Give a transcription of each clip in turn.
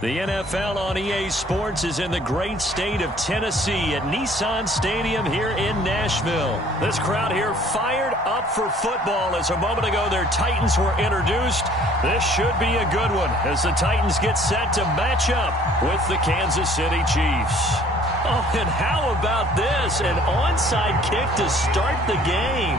The NFL on EA Sports is in the great state of Tennessee at Nissan Stadium here in Nashville. This crowd here fired up for football as a moment ago their Titans were introduced. This should be a good one as the Titans get set to match up with the Kansas City Chiefs. Oh, and how about this? An onside kick to start the game.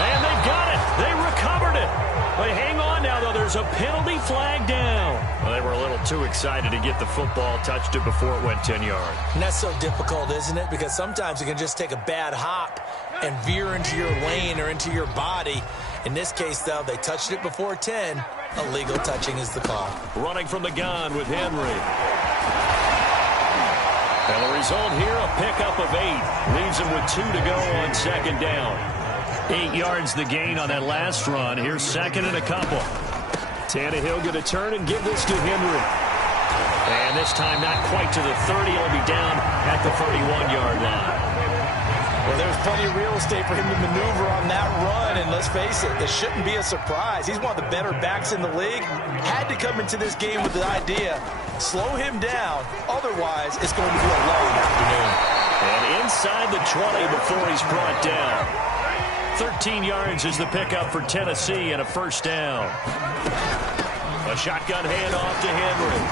And they've got it. They recovered it. But hang on now, though. There's a penalty flag down. Well, they were a little too excited to get the football, touched it before it went 10 yards. And that's so difficult, isn't it? Because sometimes you can just take a bad hop and veer into your lane or into your body. In this case, though, they touched it before 10. Illegal touching is the call. Running from the gun with Henry. And the result here, a pickup of 8. Leaves him with 2 to go on second down. 8 yards the gain on that last run. Here's second and a couple. Tannehill going to turn and give this to Henry. And this time not quite to the 30. He'll be down at the 31-yard line. Well, there's plenty of real estate for him to maneuver on that run. And let's face it, this shouldn't be a surprise. He's one of the better backs in the league. Had to come into this game with the idea, slow him down. Otherwise, it's going to be a long afternoon. And inside the 20 before he's brought down. 13 yards is the pickup for Tennessee and a first down. A shotgun handoff to Henry.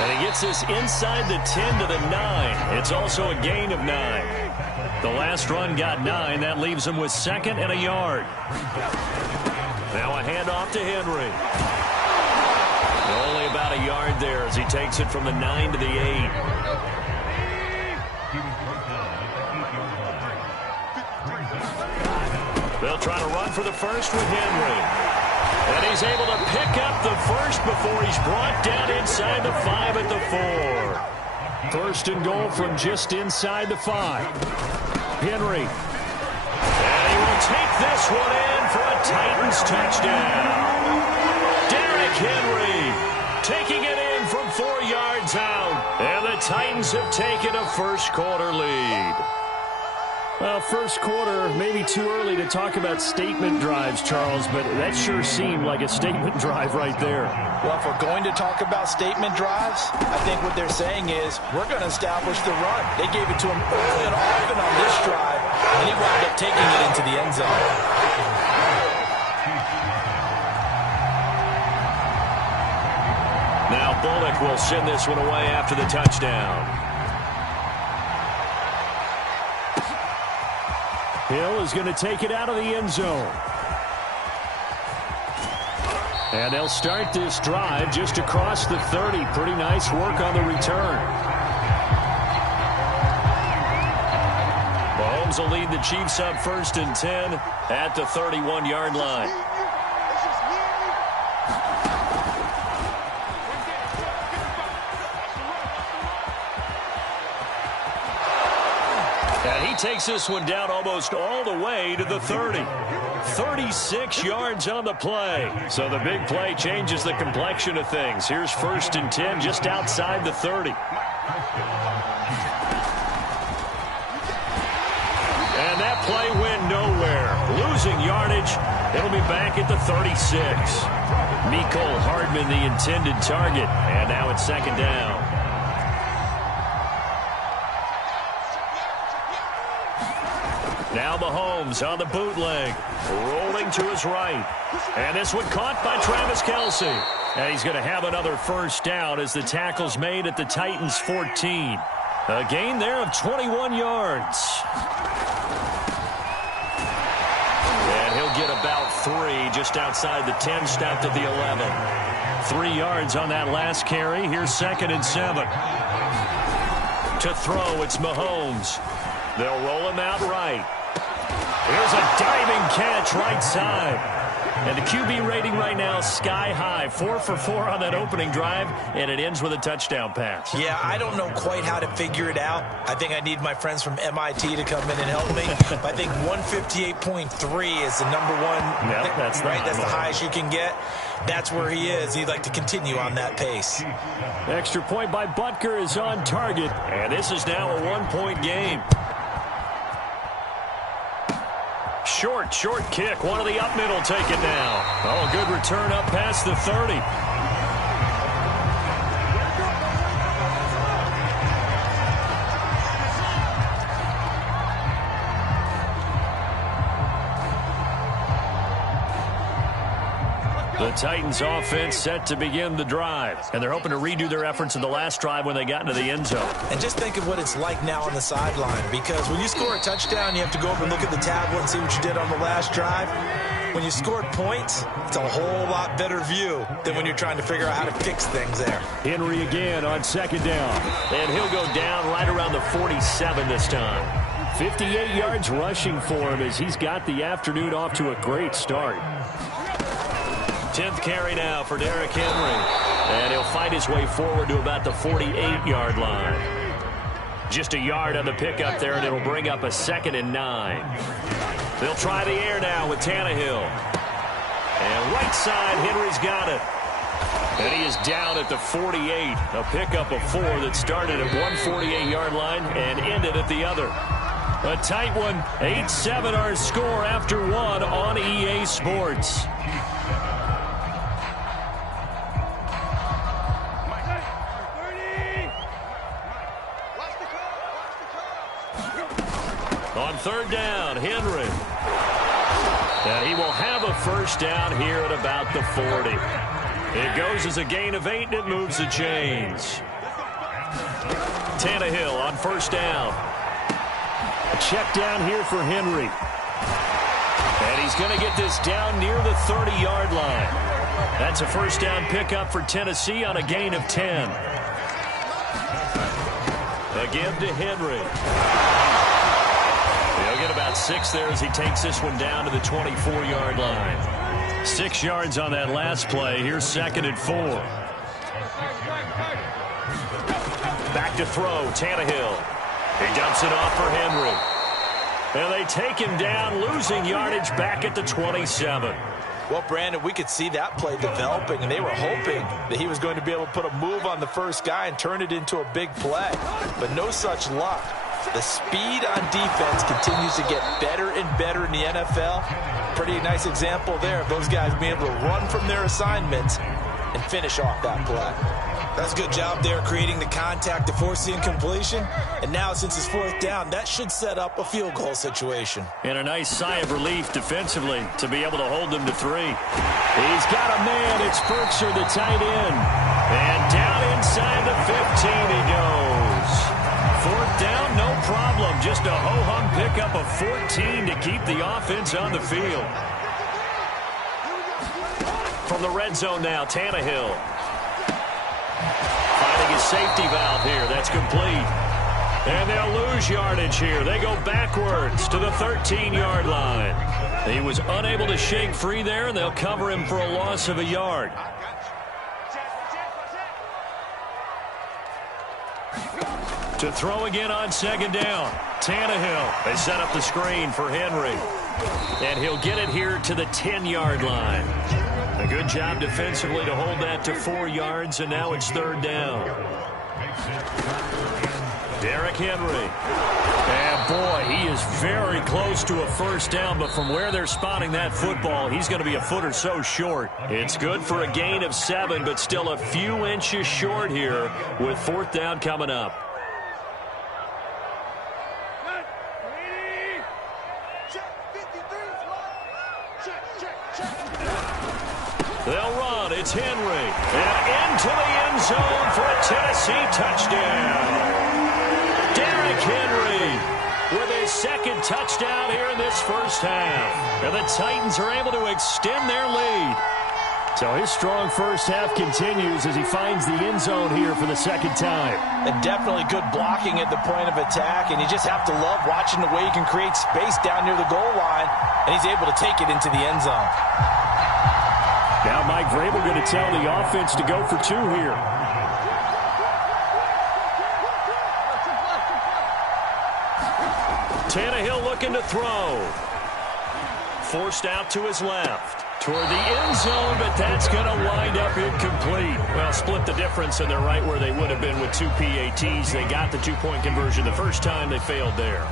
And he gets this inside the 10 to the 9. It's also a gain of 9. The last run got 9. That leaves him with second and a yard. Now a handoff to Henry. Only about a yard there as he takes it from the 9 to the 8. They'll try to run for the first with Henry. And he's able to pick up the first before he's brought down inside the 5 at the 4. First and goal from just inside the 5. Henry. And he will take this one in for a Titans touchdown. Derrick Henry taking it in from 4 yards out. And the Titans have taken a first quarter lead. Well, first quarter, maybe too early to talk about statement drives, Charles, but that sure seemed like a statement drive right there. Well, if we're going to talk about statement drives, I think what they're saying is we're going to establish the run. They gave it to him early and often on this drive, and he wound up taking it into the end zone. Now Bullock will send this one away after the touchdown. Hill is going to take it out of the end zone. And they'll start this drive just across the 30. Pretty nice work on the return. Mahomes will lead the Chiefs up first and 10 at the 31-yard line. Takes this one down almost all the way to the 30. 36 yards on the play. So the big play changes the complexion of things. Here's first and 10 just outside the 30. And that play went nowhere. Losing yardage. It'll be back at the 36. Mecole Hardman, the intended target. And now it's second down. Now Mahomes on the bootleg, rolling to his right. And this one caught by Travis Kelce. And he's going to have another first down as the tackle's made at the Titans' 14. A gain there of 21 yards. And he'll get about 3 just outside the 10, stopped at the 11. 3 yards on that last carry. Here's second and 7. To throw, it's Mahomes. They'll roll him out right. Here's a diving catch right side. And the QB rating right now sky high. 4 for 4 on that opening drive, and it ends with a touchdown pass. Yeah, I don't know quite how to figure it out. I think I need my friends from MIT to come in and help me. But I think 158.3 is the number one. Yep, that's right. That's the highest you can get. That's where he is. He'd like to continue on that pace. Extra point by Butker is on target. And this is now a 1-point game. Short kick. One of the up middle take it now. Oh, good return up past the 30. The Titans offense set to begin the drive, and they're hoping to redo their efforts in the last drive when they got into the end zone. And just think of what it's like now on the sideline, because when you score a touchdown, you have to go over and look at the tablet and see what you did on the last drive. When you scored points, it's a whole lot better view than when you're trying to figure out how to fix things there. Henry again on second down, and he'll go down right around the 47 this time. 58 yards rushing for him as he's got the afternoon off to a great start. 10th carry now for Derrick Henry. And he'll fight his way forward to about the 48-yard line. Just a yard on the pickup there, and it'll bring up a 2nd and 9. They'll try the air now with Tannehill. And right side, Henry's got it. And he is down at the 48. A pickup of 4 that started at one 48-yard line and ended at the other. A tight one. 8-7 our score after 1 on EA Sports. On 3rd down, Henry. And he will have a first down here at about the 40. It goes as a gain of 8, and it moves the chains. Tannehill on 1st down. A check down here for Henry. And he's going to get this down near the 30-yard line. That's a first down pickup for Tennessee on a gain of 10. Again to Henry. He'll get about 6 there as he takes this one down to the 24-yard line. 6 yards on that last play. Here's 2nd and 4. Back to throw, Tannehill. He dumps it off for Henry. And they take him down, losing yardage back at the 27. Well, Brandon, we could see that play developing, and they were hoping that he was going to be able to put a move on the first guy and turn it into a big play. But no such luck. The speed on defense continues to get better and better in the NFL. Pretty nice example there of those guys being able to run from their assignments and finish off that play. That's a good job there creating the contact to force the incompletion. And now, since it's 4th down, that should set up a field goal situation. And a nice sigh of relief defensively to be able to hold them to 3. He's got a man. It's Berkshire, the tight end. And down inside the 15 he goes. 4th down, no problem. Just a ho-hum pickup of 14 to keep the offense on the field. From the red zone now, Tannehill. Finding his safety valve here. That's complete. And they'll lose yardage here. They go backwards to the 13-yard line. He was unable to shake free there, and they'll cover him for a loss of a yard. To throw again on 2nd down. Tannehill. They set up the screen for Henry. And he'll get it here to the 10-yard line. A good job defensively to hold that to 4 yards, and now it's 3rd down. Derrick Henry. And boy, he is very close to a first down, but from where they're spotting that football, he's going to be a foot or so short. It's good for a gain of 7, but still a few inches short here with 4th down coming up. They'll run. It's Henry. And into the end zone for a Tennessee touchdown. Derrick Henry with his 2nd touchdown here in this first half. And the Titans are able to extend their lead. So his strong first half continues as he finds the end zone here for the 2nd time. And definitely good blocking at the point of attack. And you just have to love watching the way he can create space down near the goal line. And he's able to take it into the end zone. Now Mike Vrabel going to tell the offense to go for 2 here. Tannehill looking to throw. Forced out to his left. Toward the end zone, but that's going to wind up incomplete. Well, split the difference, and they're right where they would have been with 2 PATs. They got the 2-point conversion the first time. They failed there.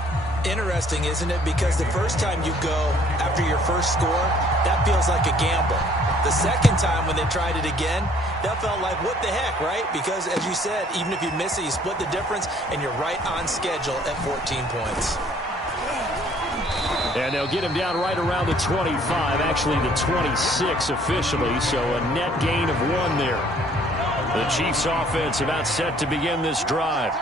Interesting, isn't it? Because the first time you go after your first score, that feels like a gamble. The second time when they tried it again, that felt like, what the heck, right? Because, as you said, even if you miss it, you split the difference, and you're right on schedule at 14 points. And they'll get him down right around the 25, actually the 26 officially, so a net gain of 1 there. The Chiefs offense about set to begin this drive.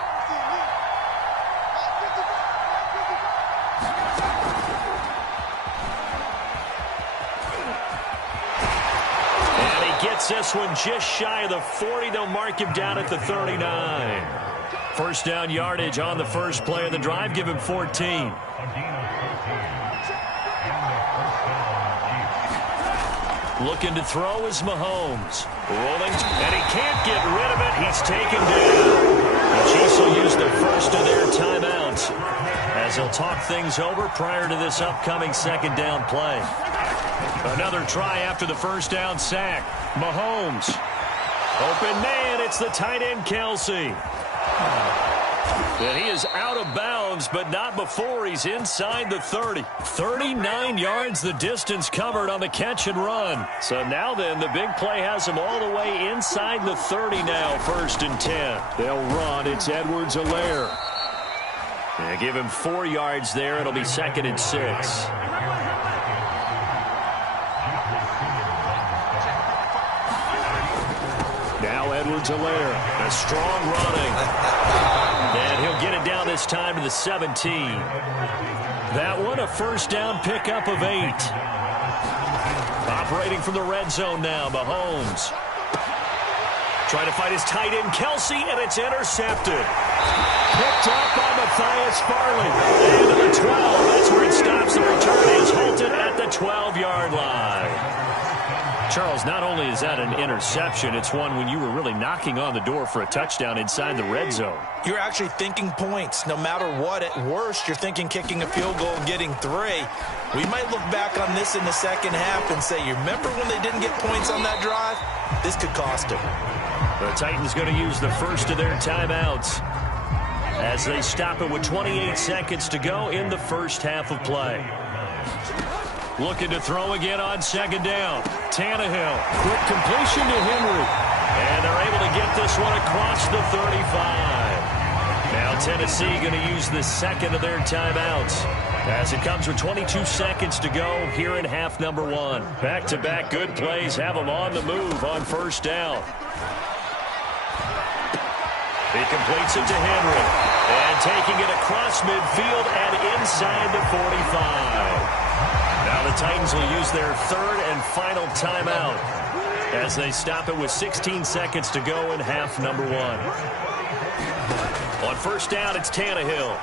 And he gets this one just shy of the 40. They'll mark him down at the 39. First down yardage on the first play of the drive. Give him 14. Looking to throw is Mahomes. Rolling, and he can't get rid of it. He's taken down. The Chiefs will use the first of their timeouts as they'll talk things over prior to this upcoming second down play. Another try after the first down sack. Mahomes. Open man, it's the tight end Kelsey. And he is out of bounds, but not before he's inside the 30. 39 yards the distance covered on the catch and run. So now then, the big play has him all the way inside the 30 now, 1st and 10. They'll run. It's Edwards-Helaire. They give him 4 yards there. It'll be 2nd and 6. Now Edwards-Helaire. A strong running. And he'll get it down this time to the 17. That one a first down pickup of 8. Operating from the red zone now, Mahomes. Trying to fight his tight end, Kelsey, and it's intercepted. Picked up by Matthias Farley. And to the 12. That's where it stops. The return is halted at the 12-yard line. Charles, not only is that an interception, it's one when you were really knocking on the door for a touchdown inside the red zone. You're actually thinking points. No matter what, at worst, you're thinking kicking a field goal and getting 3. We might look back on this in the second half and say, you remember when they didn't get points on that drive? This could cost them. The Titans going to use the first of their timeouts as they stop it with 28 seconds to go in the first half of play. Looking to throw again on second down. Tannehill, quick completion to Henry. And they're able to get this one across the 35. Now Tennessee going to use the second of their timeouts as it comes with 22 seconds to go here in half number 1. Back-to-back good plays have them on the move on first down. He completes it to Henry. And taking it across midfield and inside the 45. Now the Titans will use their 3rd and final timeout as they stop it with 16 seconds to go in half number 1. On first down, it's Tannehill.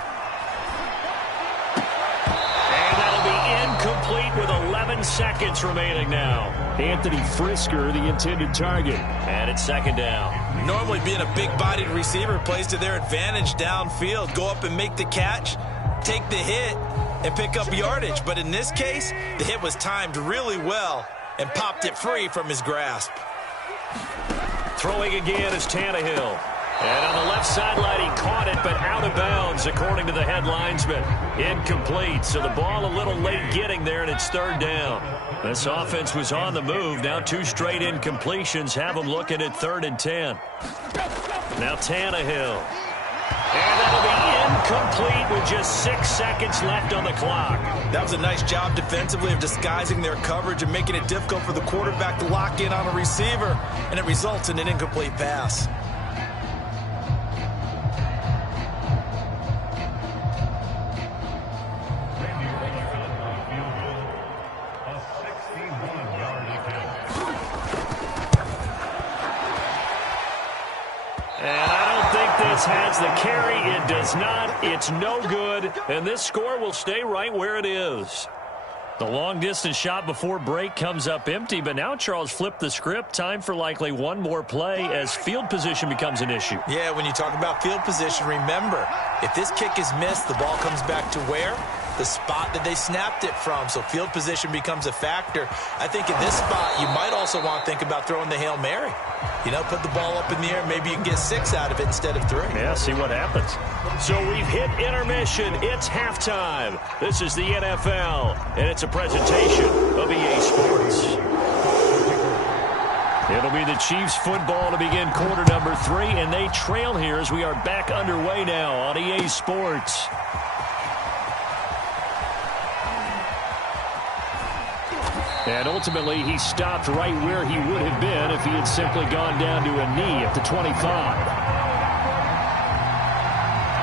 And that'll be incomplete with 11 seconds remaining now. Anthony Frisker, the intended target. And it's 2nd down. Normally being a big-bodied receiver plays to their advantage downfield. Go up and make the catch, take the hit, and pick up yardage. But in this case, the hit was timed really well and popped it free from his grasp. Throwing again is Tannehill. And on the left sideline, he caught it, but out of bounds, according to the head linesman. Incomplete, so the ball a little late getting there, and it's 3rd down. This offense was on the move. Now 2 straight incompletions have them looking at 3rd and 10. Now Tannehill. And that'll be incomplete with just 6 seconds left on the clock. That was a nice job defensively of disguising their coverage and making it difficult for the quarterback to lock in on a receiver, and it results in an incomplete pass. Has the carry. It does not. It's no good. And this score will stay right where it is. The long-distance shot before break comes up empty, but now Charles flipped the script. Time for likely one more play as field position becomes an issue. Yeah, when you talk about field position, remember, if this kick is missed, the ball comes back to where? The spot that they snapped it from. So field position becomes a factor. I think in this spot, you might also want to think about throwing the Hail Mary. You know, put the ball up in the air. Maybe you can get 6 out of it instead of 3. Yeah, see what happens. So we've hit intermission. It's halftime. This is the NFL, and it's a presentation of EA Sports. It'll be the Chiefs football to begin quarter number 3, and they trail here as we are back underway now on EA Sports. And ultimately, he stopped right where he would have been if he had simply gone down to a knee at the 25.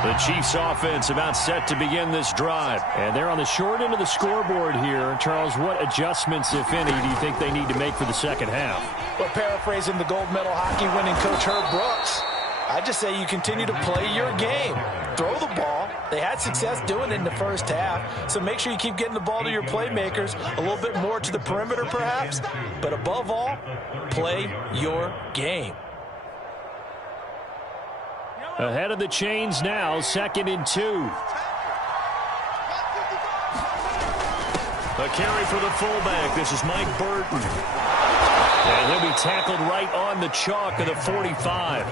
The Chiefs offense about set to begin this drive. And they're on the short end of the scoreboard here. Charles, what adjustments, if any, do you think they need to make for the second half? Well, paraphrasing the gold medal hockey winning coach Herb Brooks, I just say you continue to play your game. Throw the ball. They had success doing it in the first half, so make sure you keep getting the ball to your playmakers, a little bit more to the perimeter perhaps, but above all, play your game. Ahead of the chains now, 2nd and 2. A carry for the fullback. This is Mike Burton. And he'll be tackled right on the chalk of the 45.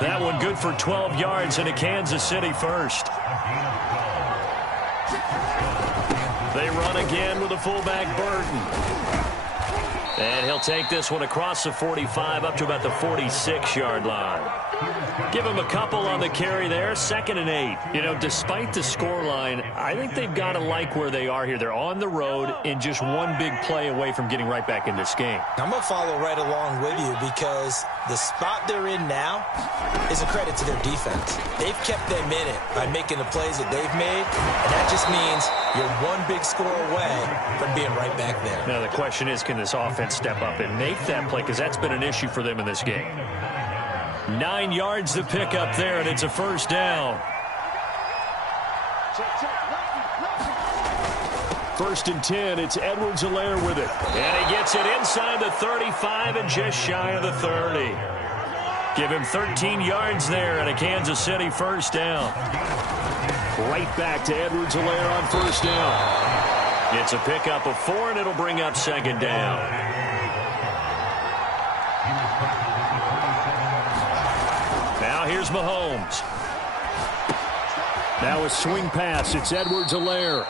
That one good for 12 yards and a Kansas City first. They run again with the fullback Burton. And he'll take this one across the 45 up to about the 46-yard line. Give him a couple on the carry there. 2nd and 8. You know, despite the scoreline, I think they've got to like where they are here. They're on the road and just one big play away from getting right back in this game. I'm going to follow right along with you because the spot they're in now is a credit to their defense. They've kept them in it by making the plays that they've made, and that just means you're one big score away from being right back there. Now the question is, can this offense step up and make that play? Because that's been an issue for them in this game. 9 yards to pick up there, and it's a first down. 1st and 10. It's Edwards-Helaire with it. And he gets it inside the 35 and just shy of the 30. Give him 13 yards there and a Kansas City first down. Right back to Edwards-Helaire on first down. It's a pickup of 4, and it'll bring up 2nd down. Now here's Mahomes. Now a swing pass. It's Edwards-Helaire.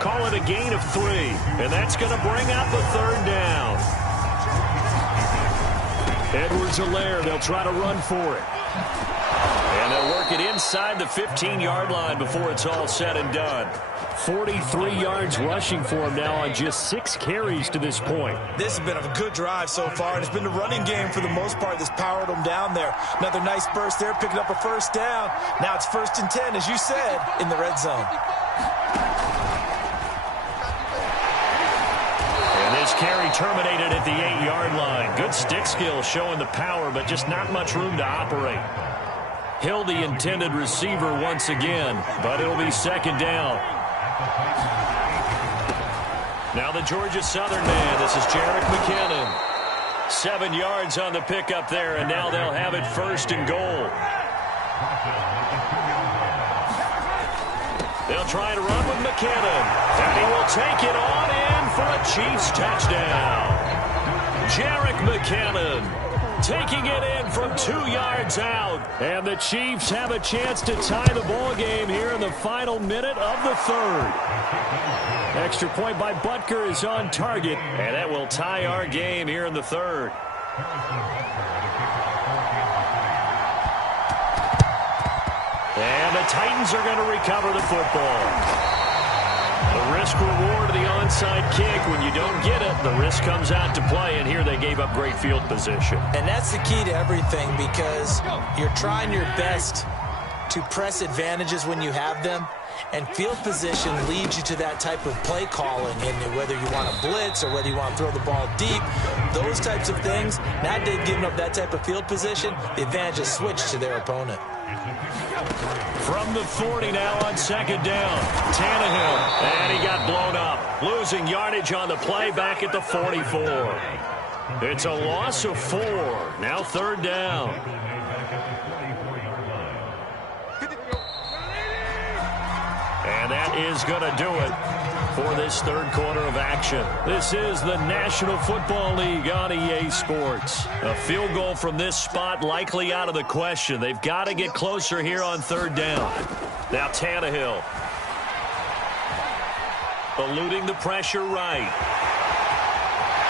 Call it a gain of 3, and that's going to bring up a 3rd down. Edwards-Helaire, they'll try to run for it. And they'll work it inside the 15-yard line before it's all said and done. 43 yards rushing for him now on just 6 carries to this point. This has been a good drive so far, and it's been the running game for the most part that's powered them down there. Another nice burst there, picking up a first down. Now it's 1st and 10, as you said, in the red zone. And this carry terminated at the 8-yard line. Good stick skill showing the power, but just not much room to operate. Hill, the intended receiver once again, but it'll be 2nd down. Now the Georgia Southern man. This is Jerick McKinnon. 7 yards on the pickup there, and now they'll have it 1st and goal. They'll try to run with McKinnon, and he will take it on in for a Chiefs touchdown. Jerick McKinnon taking it in from 2 yards out. And the Chiefs have a chance to tie the ball game here in the final minute of the 3rd. Extra point by Butker is on target, and that will tie our game here in the 3rd. And the Titans are going to recover the football. The risk-reward of the onside kick. When you don't get it, the risk comes out to play, and here they gave up great field position. And that's the key to everything, because you're trying your best to press advantages when you have them, and field position leads you to that type of play calling, and whether you want to blitz or whether you want to throw the ball deep, those types of things. Now they've given up that type of field position, the advantage is switched to their opponent. From the 40 now on 2nd down. Tannehill, and he got blown up. Losing yardage on the play back at the 44. It's a loss of 4. Now 3rd down. And that is going to do it for this 3rd quarter of action. This is the National Football League on EA Sports. A field goal from this spot likely out of the question. They've got to get closer here on 3rd down. Now Tannehill. Eluding the pressure right.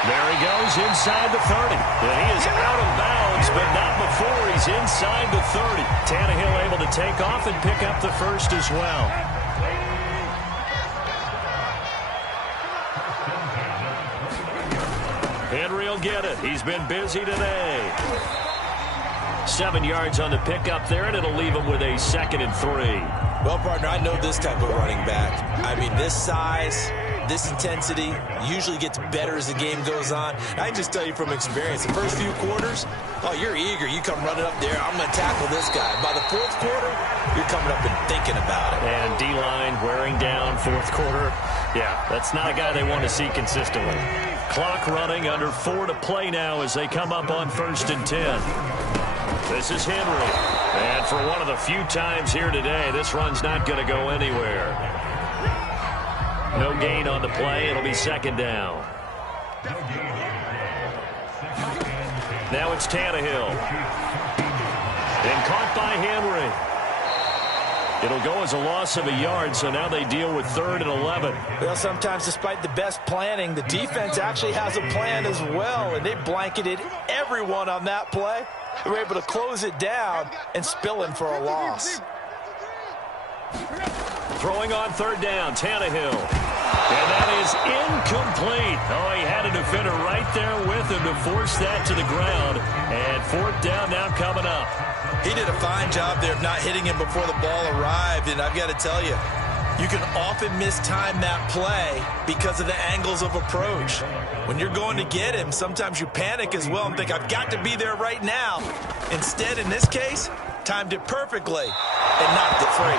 There he goes inside the 30. And he is out of bounds, but not before he's inside the 30. Tannehill able to take off and pick up the first as well. Henry will get it. He's been busy today. 7 yards on the pickup there, and it'll leave him with a 2nd and 3. Well, partner, I know this type of running back. I mean, this size, this intensity usually gets better as the game goes on. I can just tell you from experience, the first few quarters, oh, you're eager. You come running up there, I'm going to tackle this guy. By the 4th quarter, you're coming up and thinking about it. And D-line wearing down 4th quarter. Yeah, that's not a guy they want to see consistently. Clock running, under 4 to play now as they come up on 1st and 10. This is Henry. And for one of the few times here today, this run's not going to go anywhere. No gain on the play. It'll be 2nd down. Now it's Tannehill. And caught by Henry. It'll go as a loss of a yard, so now they deal with 3rd and 11. Well, sometimes despite the best planning, the defense actually has a plan as well, and they blanketed everyone on that play. They were able to close it down and spill in for a loss. Throwing on 3rd down, Tannehill. And that is incomplete. Oh, he had a defender right there with him to force that to the ground. And 4th down now coming up. He did a fine job there of not hitting him before the ball arrived, and I've got to tell you, you can often mistime that play because of the angles of approach. When you're going to get him, sometimes you panic as well and think, I've got to be there right now. Instead, in this case, timed it perfectly and knocked it free.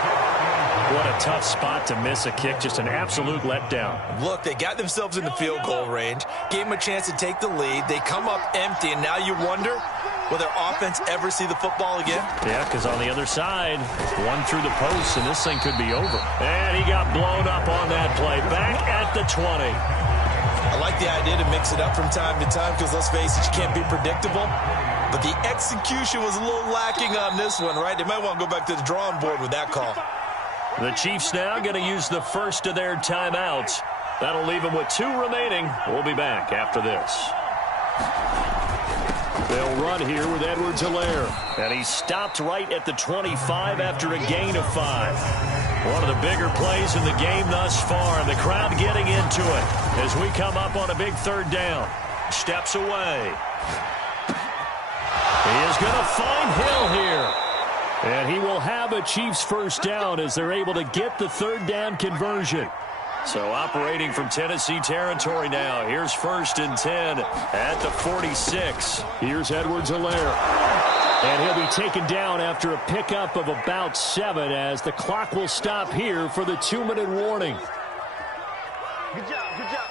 What a tough spot to miss a kick. Just an absolute letdown. Look, they got themselves in the field goal range, gave them a chance to take the lead. They come up empty, and now you wonder, will their offense ever see the football again? Yeah, because on the other side, one through the post, and this thing could be over. And he got blown up on that play. Back at the 20. I like the idea to mix it up from time to time because, let's face it, you can't be predictable. But the execution was a little lacking on this one, right? They might want to go back to the drawing board with that call. The Chiefs now going to use the first of their timeouts. That'll leave them with 2 remaining. We'll be back after this. They'll run here with Edwards-Helaire. And he stopped right at the 25 after a gain of 5. One of the bigger plays in the game thus far. And the crowd getting into it as we come up on a big 3rd down. Steps away. He is going to find Hill here. And he will have a Chiefs first down as they're able to get the 3rd down conversion. So operating from Tennessee territory now. Here's 1st and 10 at the 46. Here's Edwards-Helaire. And he'll be taken down after a pickup of about 7 as the clock will stop here for the 2-minute warning. Good job, good job.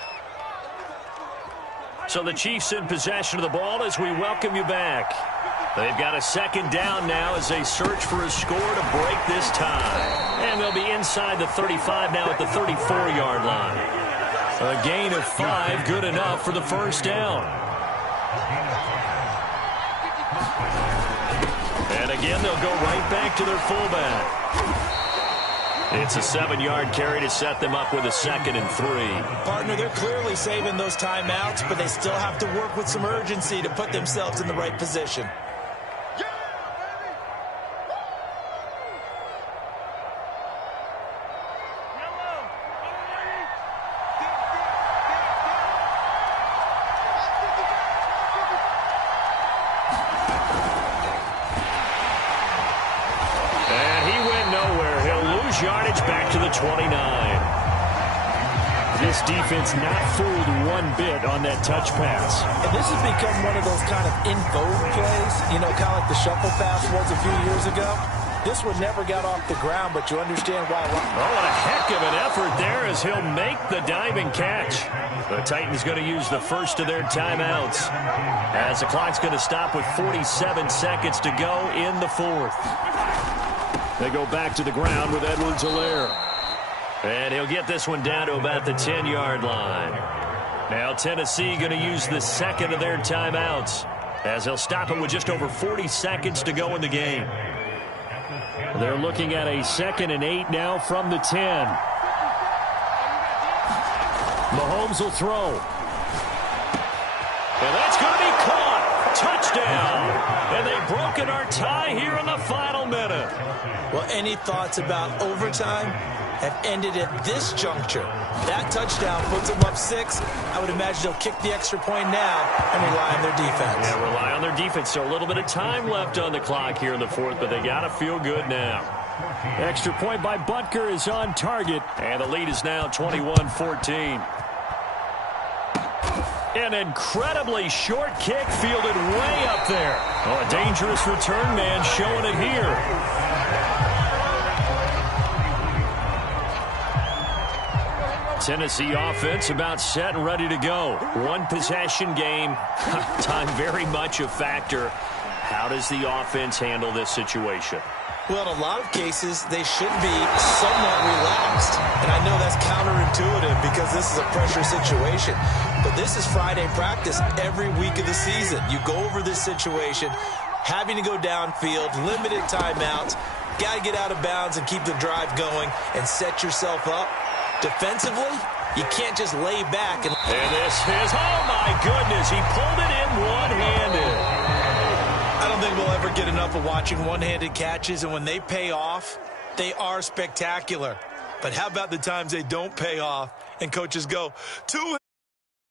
So the Chiefs in possession of the ball as we welcome you back. They've got a 2nd down now as they search for a score to break this tie. And they'll be inside the 35 now at the 34-yard line. A gain of 5, good enough for the first down. And again, they'll go right back to their fullback. It's a 7-yard carry to set them up with a 2nd and 3. Partner, they're clearly saving those timeouts, but they still have to work with some urgency to put themselves in the right position. Yardage back to the 29. This defense not fooled one bit on that touch pass. And this has become one of those kind of in vogue plays, you know, kind of like the shuffle pass was a few years ago. This one never got off the ground, but you understand why. Oh, what a heck of an effort there as he'll make the diving catch. The Titans going to use the first of their timeouts as the clock's going to stop with 47 seconds to go in the 4th. They go back to the ground with Edwards-Helaire. And he'll get this one down to about the 10-yard line. Now Tennessee going to use the 2nd of their timeouts as they'll stop it with just over 40 seconds to go in the game. They're looking at a 2nd and 8 now from the 10. Mahomes will throw. And that's going to be caught. Touchdown. And they've broken our tie here in the final minute. Well, any thoughts about overtime? have ended at this juncture. That touchdown puts them up 6. I would imagine they'll kick the extra point now and rely on their defense. Yeah, rely on their defense. So a little bit of time left on the clock here in the 4th, but they got to feel good now. Extra point by Butker is on target, and the lead is now 21-14. An incredibly short kick fielded way up there. Oh, a dangerous return man showing it here. Tennessee offense about set and ready to go. One possession game. Time very much a factor. How does the offense handle this situation? Well, in a lot of cases, they should be somewhat relaxed. And I know that's counterintuitive because this is a pressure situation. But this is Friday practice every week of the season. You go over this situation, having to go downfield, limited timeouts, got to get out of bounds and keep the drive going and set yourself up. Defensively, you can't just lay back. And this is, oh my goodness, he pulled it in one-handed. I don't think we'll ever get enough of watching one-handed catches, and when they pay off, they are spectacular. But how about the times they don't pay off and coaches go, two